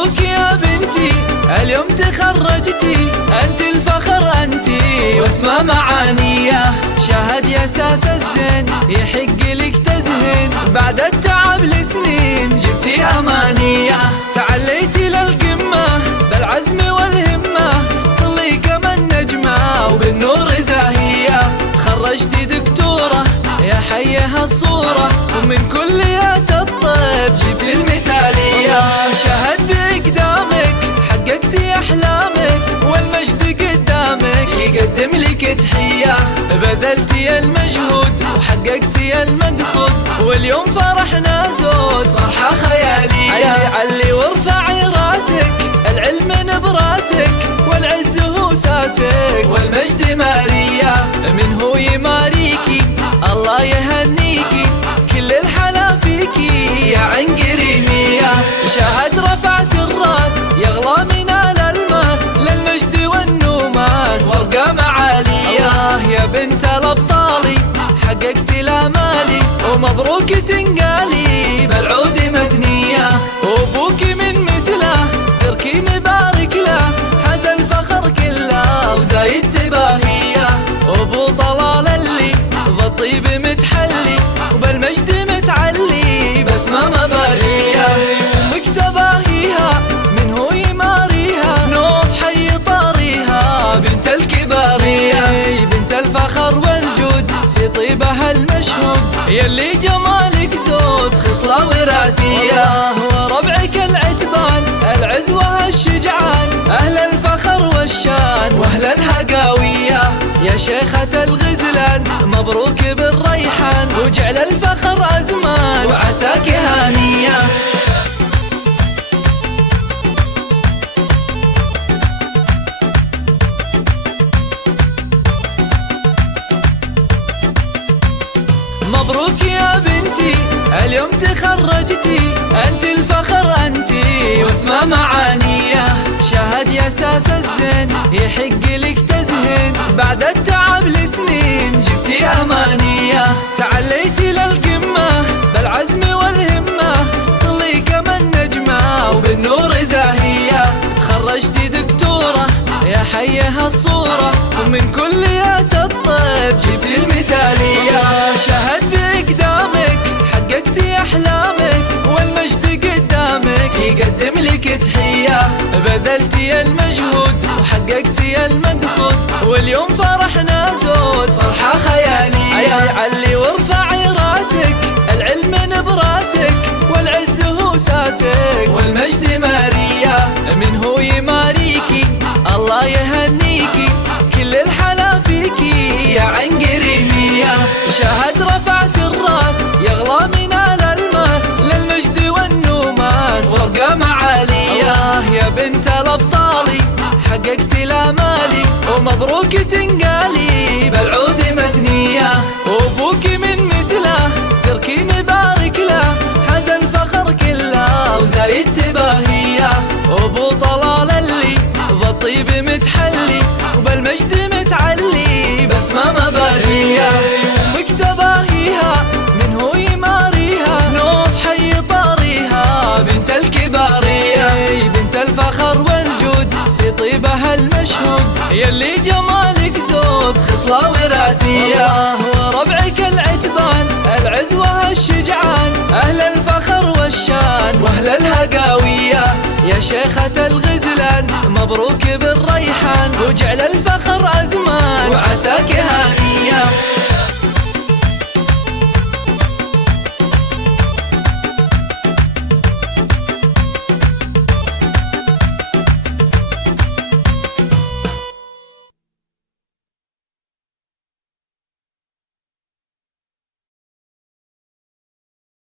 مبروك يا بنتي اليوم تخرجتي، انت الفخر انتي واسمى معانيه، شاهد يا ساس الزين يحق لك تزهين، بعد التعب لسنين جبتي امانيه، تعليتي للقمه بالعزم والهمه، طلي كمن نجمه وبالنور زاهيه، تخرجتي دكتوره يا حيها الصوره، ومن كليات الطب جبتي المثاليه، شاهد بإقدامك حققتي أحلامك، والمجد قدامك يقدم لك تحية، بذلتي المجهود وحققتي المقصود، واليوم فرحنا زود فرحة خيالية، علي وارفعي راسك العلم براسك، والعز هو ساسك والمجد مارية، من هو يماريكي الله يهنيكي، كل الحلا فيكي يا عنقريمية، شاهد رفعت الراس يغلى من الألماس، للمجد والنوماس وارقام عالية، يا بنت الأبطالي حققتي الآمالي، ومبروك تنقالي بالعود مثنية، وابوك من مثله تركي نبارك له، حاز الفخر كله وزايد تباهية، وابو طلال اللي بالطيب متحلي، وبالمجد متعلي بسمة مبارية، مكتباهيها من هو يماريها، نوف حي طاريها بنت الكبارية، بنت الفخر والجود في طيبها المشهود، يلي جمالك زود خصلة وراثية، وربعك العتبان العزوة الشجعان، أهل الفخر والشان وأهل الهقاوية، يا شيخة الغزلان مبروك بالريحان، وجعل الفخر أزمان وعساك هانية. مبروك يا بنتي اليوم تخرجتي، انت الفخر انتي واسمى معانيه، شاهد يا ساس الزين يحق لك تزهين، بعد التعب لسنين جبتي امانيه، تعليتي للقمه بالعزم والهمه، طلي كمن نجمه وبالنور زاهيه، تخرجتي دكتوره يا حيها الصوره، ومن كليات الطب جبتي المثاليه، شاهد بإقدامك حققتي أحلامك، والمجد قدامك يقدم لك تحية، بذلتي المجهود وحققتي المقصود، واليوم فرحنا زود فرحة خيالية، علي وارفعي راسك العلم براسك، والعز هو ساسك والمجد مارية، من هو يماريكي الله يهنيكي، كل الحلا فيكي يا عنقريمية، شاهد رفعت الراس يغلى من الألماس، للمجد والنوماس وارقام عالية، يا بنت الأبطالي حققتي الآمالي، ومبروك تنقالي بالعود مثنية، وابوك من مثله تركي نبارك له، حاز الفخر كله وزايد تباهية، وابو طلال اللي بالطيب متحلي، وبالمجد متعلي بسمة مبارية، مكتباهيها من هو يماريها، نوف حي طاريها بنت الكبارية، بنت الفخر والجود في طيبها المشهود، يلي جمالك زود خصلة وراثية، وربعك العتبان العزوة الشجعان، أهل الفخر والشان وأهل الهقاوية، يا شيخة الغزلان مبروك بالريحان، وجعل الفخر أزمان وعساك هانية.